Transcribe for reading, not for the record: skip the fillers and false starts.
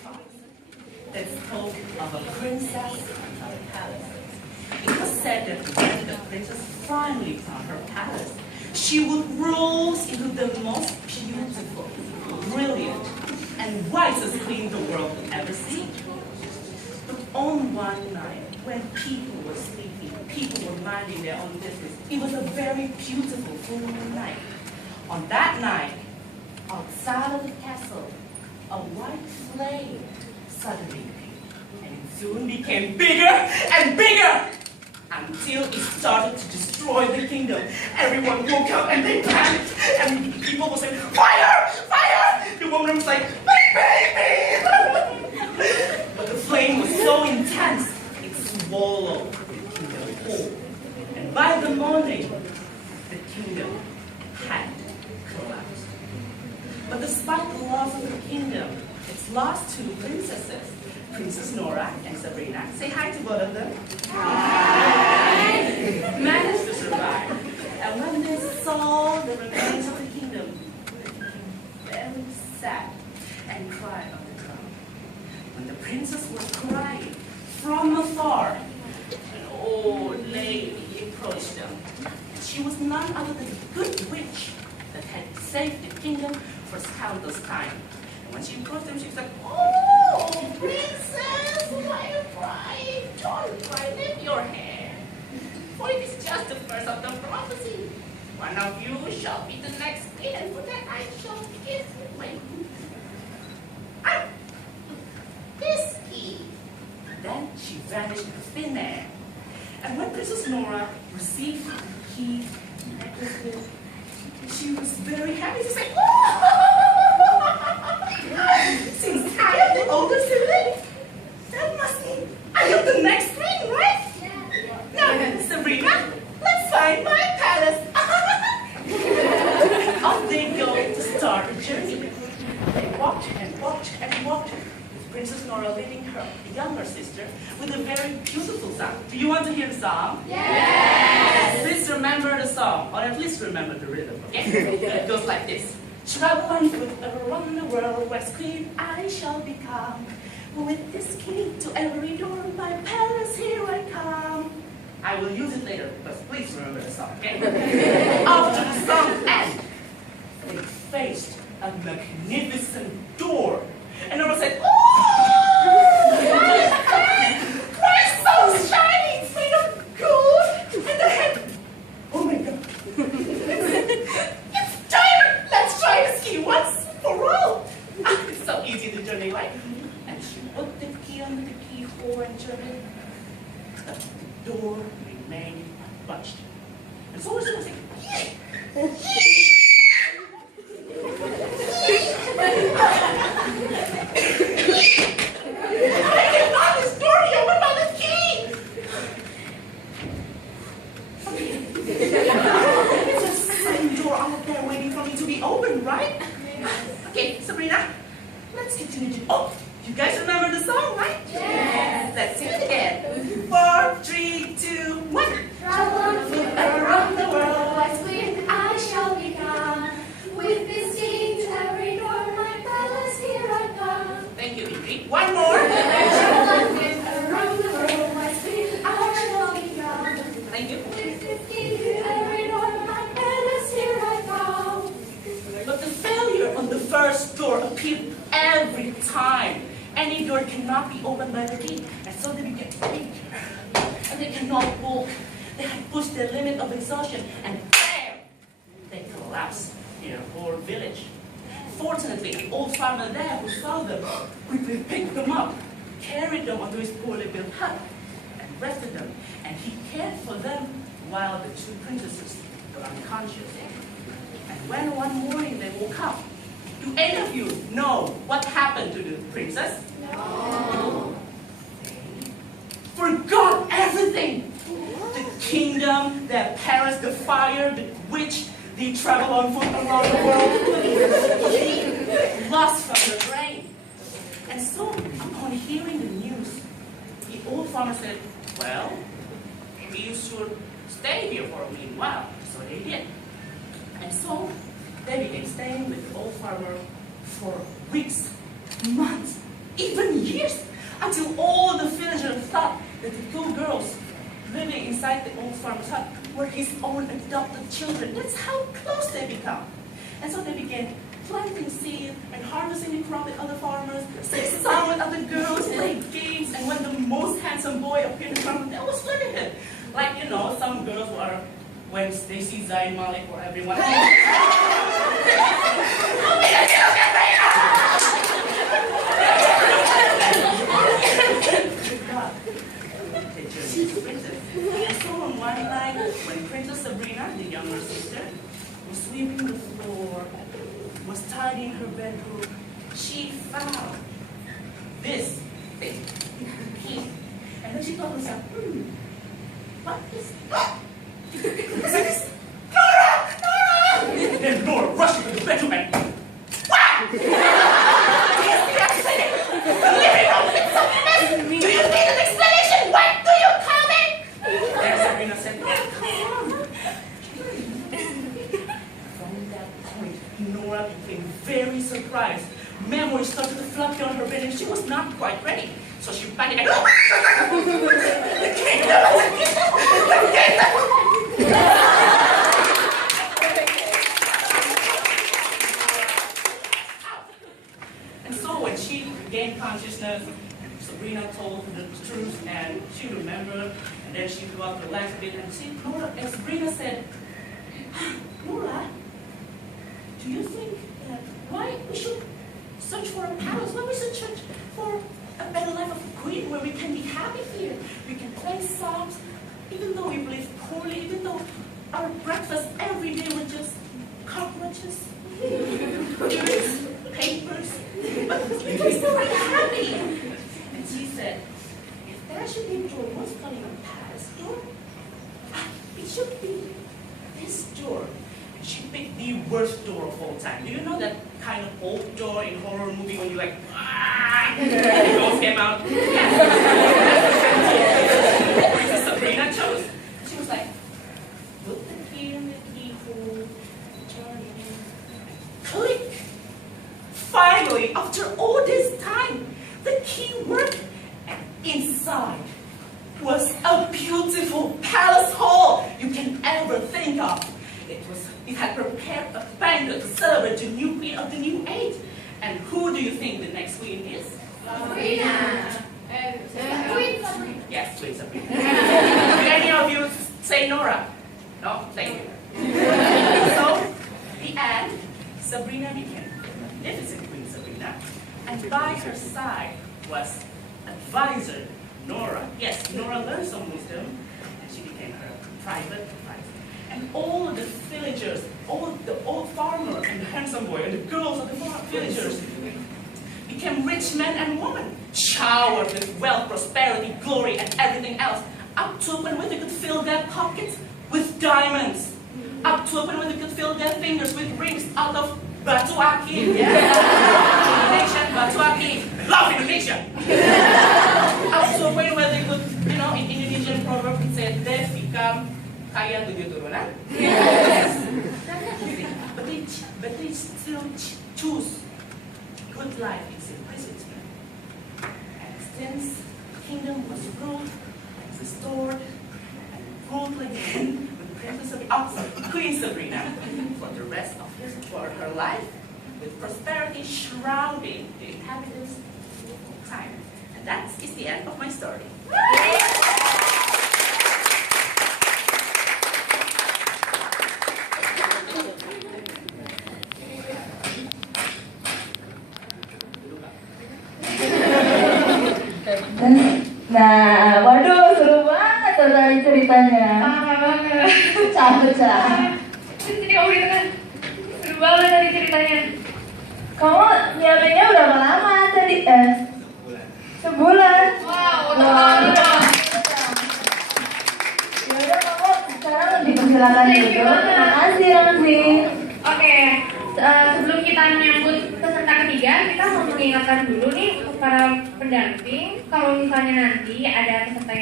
poems that spoke of a princess and a palace. It was said that when the princess finally found her palace, she would rose into the most beautiful, brilliant, and wisest queen the world could ever see. But on one night, when people were sleeping, people were minding their own business, it was a very beautiful full moon night. On that night, outside of the castle, a white flame suddenly appeared, and it soon became bigger and bigger until it started to destroy the kingdom. Everyone woke up and they panicked, and people were saying, "Fire! Fire!" The woman was like, "Baby!" But the flame was so intense, it swallowed the kingdom whole. And by the morning, the kingdom had collapsed. But despite the loss of the kingdom, its lost two princesses, Princess Nora and Sabrina, say hi to both of them. Hi! Managed to survive. And when they saw the remains of the kingdom, they became very sad and cried on the ground. When the princess was crying from afar, an old lady approached them. She was none other than the good witch that had saved the kingdom for countless time. And when she approached them, she was like, "Oh, princess, why are you crying? Don't cry, lift your hair. For it is just the first of the prophecy. One of you shall be the next queen, and for that I shall kiss with my boots. Ah, this key." Then she vanished into thin air. And when Princess Nora received the key necklace, she was very happy. She said, "Oh, since I am the older sibling, that must mean I am the next queen, right? Now then, Sabrina, let's find my palace." Off they go to start a journey. They walked and walked and walked, with Princess Nora leading her younger sister with a very beautiful song. Do you want to hear the song? Yes! Please remember the song, or at least remember the rhythm, okay? It goes like this. "Traveling around the world, west queen I shall become. With this key to every door, my palace here I come." I will use it later, but please remember the song, okay? After the song ends, they faced a magnificent door. And Nora said, "Oh! Why so shiny? It's made of gold. And the head, oh my God. It's diamond. Let's try this key once for all." It's so easy to journey, right? And she put the key under the keyhole and journeyed. The door remained untouched. And so she was like, "Yay! Open, right? Okay, Sabrina, let's continue. Oh, you guys remember the song, right? Yes. Let's sing it again. 4, 3, 2, 1. Traveling around the world, west queen I shall become. With this key to every door, my palace here I come. Thank you, Ingrid. One more. Traveling around the world, west queen I shall become. Thank you. With this key to every door, my palace here I come. But the failure on the first door appeared every time. Any door cannot be opened by the key, and so they became weaker. And they cannot walk. They had pushed their limit of exhaustion, and bam! They collapsed in a whole village. Fortunately, an old farmer there who saw them quickly picked them up, carried them onto his poorly built hut, and rested them. And he cared for them while the two princesses were unconscious. And when one morning they woke up, do any of you know what happened to the princess? No. They forgot everything. The kingdom, their parents, the fire, the witch, they travel on foot around the world. Lost from their brain. And so, upon hearing the news, the old farmer said, "Well, maybe you should stay here for a while." So they did. And so they began staying with the old farmer for weeks, months, even years, until all the villagers thought that the two girls living inside the old farmer's hut were his own adopted children. That's how close they become. And so they began planting seed and harvesting the crop with other farmers, sing songs with other girls, play games, and when the most handsome boy appeared in front of them, they always flirting him. Like, you know, some girls are, when they see Zayn Malik or everyone, and so on one night, when Princess Sabrina, the younger sister, was sweeping the floor, was tidying her bedroom, she found this thing, key. And then she thought to herself, what is that? Nora! Nora! Then Nora rushed into the bedroom and whack! Living room, it's a mess! Do you need an explanation? What do you call me? And Sabrina said, come on. From that point, Nora became very surprised. Memories started to flood on her brain and she was not quite ready. So she panicked and the kingdom! And so when she gained consciousness, Sabrina told her the truth and she remembered, and then she felt relaxed a bit and Sabrina said, Nora, do you think that why we should search for a palace? Why we should search for a better life of a queen where we can be happy here? We can play songs, even though we live poorly, even though our breakfast every day was just cockroaches, birds, papers, but we can still be happy. And she said, if there should be a door worth calling a palace door, it should be this door. And she picked the worst door of all time. Do you know that kind of old door in horror movie when you like, and the ghost came out? Yes. Princess Sabrina chose. She was like, put the key in the keyhole, turn it in, click. Finally, after all this time, the key worked, and inside was a beautiful palace hall you can ever think of. It had prepared a banquet to celebrate the new queen of the new age. And who do you think the next queen is? Sabrina. Queen Sabrina. Yes, Queen Sabrina. Did any of you say Nora? No? Thank you. So, the end, Sabrina became the magnificent Queen Sabrina, and by her side was advisor Nora. Yes, Nora learned some wisdom, and she became her private advisor. And all the villagers, all the old farmer and the handsome boy and the girls of the villagers became rich men and women, showered with wealth, prosperity, glory, and everything else, up to a point where they could fill their pockets with diamonds, up to a point where they could fill their fingers with rings out of batu akik. Indonesian batu akik. Love Indonesia. Up to a point where they could, you know, in Indonesian proverb it said, "Death become kaya tujuh turunan." Yes. But they still choose good life in simplicity. And since the kingdom was ruled and restored and ruled again with Princess Sabrina, Queen Sabrina, for the rest of her life, with prosperity shrouding the inhabitants of time. And that is the end of my story. Nah, waduh, seru banget tuh tadi ceritanya. Pecah-pecah. Jadi kamu gitu kan, seru banget tadi ceritanya. Kamu nyiapinnya berapa lama tadi? Sebulan. Wow, Yaudah kamu sekarang dipersilakan Thank you dulu. banget. Terima kasih Ramzi. Oke, sebelum kita menyambut peserta ketiga, kita mau mengingatkan dulu nih untuk para pendamping, kalau misalnya nanti ada peserta